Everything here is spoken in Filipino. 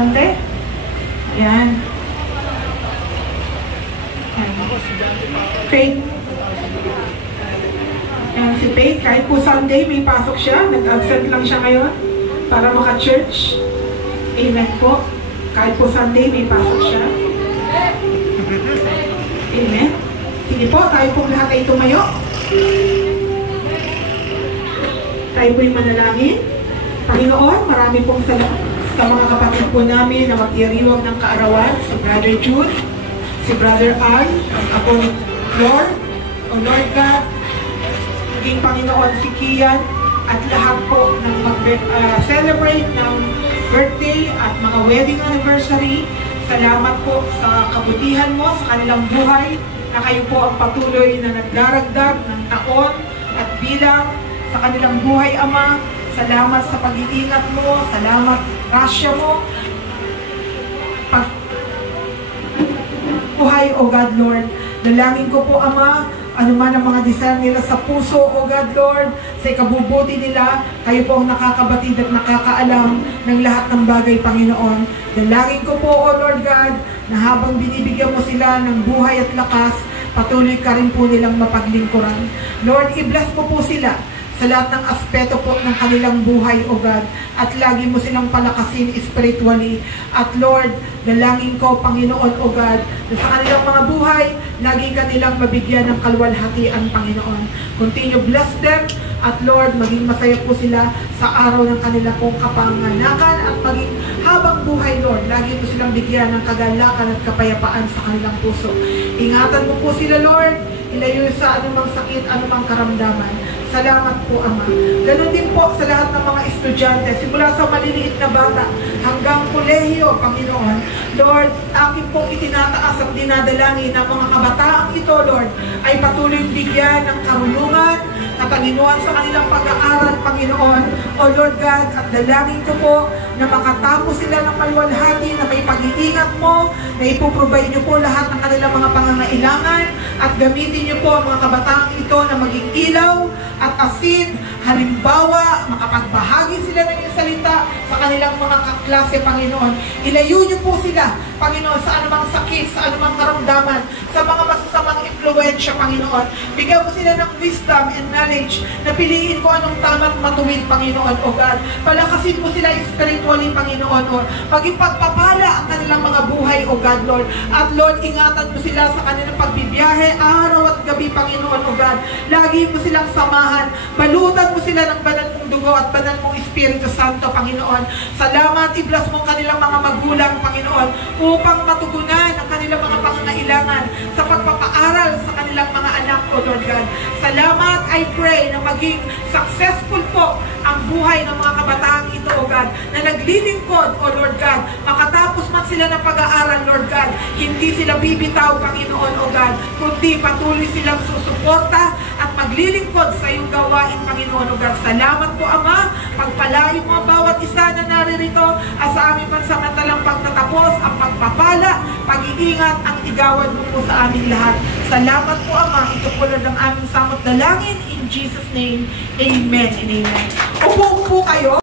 estudyante. Yan. Faith. Yan, si Faith, kahit po Sunday may pasok siya, nag-absent lang siya ngayon para maka-church. Amen po. Kahit po Sunday may pasok siya. Amen. Sige po, tayo pong lahat ay tumayo. Tayo po'y manalangin. Panginoon, marami pong salamat sa mga kapatid po namin na magdiriwang ng kaarawan, si Brother Jude, si Brother Al, ako, Lord, o Lord God, naging Panginoon si Kian, at lahat po ng mag-celebrate ng birthday at mga wedding anniversary. Salamat po sa kabutihan mo sa kanilang buhay, na kayo po ang patuloy na nagdaragdag ng taon at bilang sa kanilang buhay, Ama. Salamat sa pag-iingat mo, salamat rasya mo, buhay, O God, Lord. Dalangin ko po, Ama, ano man ang mga desire nila sa puso, O God, Lord, sa ikabubuti nila, kayo po ang nakakabatid at nakakaalam ng lahat ng bagay, Panginoon. Dalangin ko po, O Lord God, na habang binibigyan mo sila ng buhay at lakas, patuloy ka rin po nilang mapaglingkuran. Lord, i-bless mo po sila sa lahat ng aspeto po ng kanilang buhay, O God, at lagi mo silang palakasin spiritually. At Lord, dalangin ko, Panginoon, O God, na sa kanilang mga buhay, lagi kanilang mabigyan ng kalwalhatian, Panginoon. Continue bless them, at Lord, maging masaya po sila sa araw ng kanilang pong kapanganakan, at maging habang buhay, Lord, lagi mo silang bigyan ng kagalakan at kapayapaan sa kanilang puso. Ingatan mo po sila, Lord, ilayo sa anumang sakit, anumang karamdaman. Salamat po, Ama. Ganon din po sa lahat ng mga estudyante, simula sa maliliit na bata hanggang kolehiyo, Panginoon. Lord, akin pong itinataas at dinadalangin ng mga kabataang ito, Lord, ay patuloy bigyan ng karunungan, katalinuhan sa kanilang pag-aaral, Panginoon. O Lord God, at dalangin ko po na makatapos sila ng maluwalhati, na may pag-iingat mo, na ipoprovide niyo po lahat ng kanilang mga pangangailangan, at gamitin niyo po ang mga kabataang ito na maging ilaw at asin, halimbawa, makapagbahagi sila ng iyong salita sa kanilang mga kaklase, Panginoon. Ilayo niyo po sila, Panginoon, sa anumang sakit, sa anumang karamdaman, sa mga masasamang impluensya, Panginoon. Bigyan mo sila ng wisdom and knowledge na piliin ko anong tamang matuwid, Panginoon, O God. Palakasin mo sila spiritually, Panginoon, O. Maging pagpapala ang kanilang mga buhay, O God, Lord. At Lord, ingatan mo sila sa kanilang pagbibiyahe, araw at gabi, Panginoon, O God. Lagi mo silang samahan. Balutan mo sila ng banal mong dugo at banal mong Espiritu Santo, Panginoon. Salamat, i-bless mo kanilang mga magulang, Panginoon, upang matugunan ang kanilang mga pangangailangan sa pagpapaaral sa kanilang mga anak, O Lord God. Salamat, I pray na maging successful po ang buhay ng mga kabataang ito, O God, na naglilingkod, O Lord God. Makatapos man sila ng pag-aaral, Lord God, hindi sila bibitaw, Panginoon, O God, kundi patuloy silang susuporta at maglilingkod sa iyong gawain, Panginoon, O God. Salamat po, Ama. Pagpalain mo ang bawat isa na naririto at sa aming pansamantalang pagtatapos, ang pagpapala, pag-iingat, ang igawad mo po sa aming lahat. Salamat po, Ama. Ito po lang ang aming samot dalangin. In Jesus' name, Amen and Amen. Upo po kayo.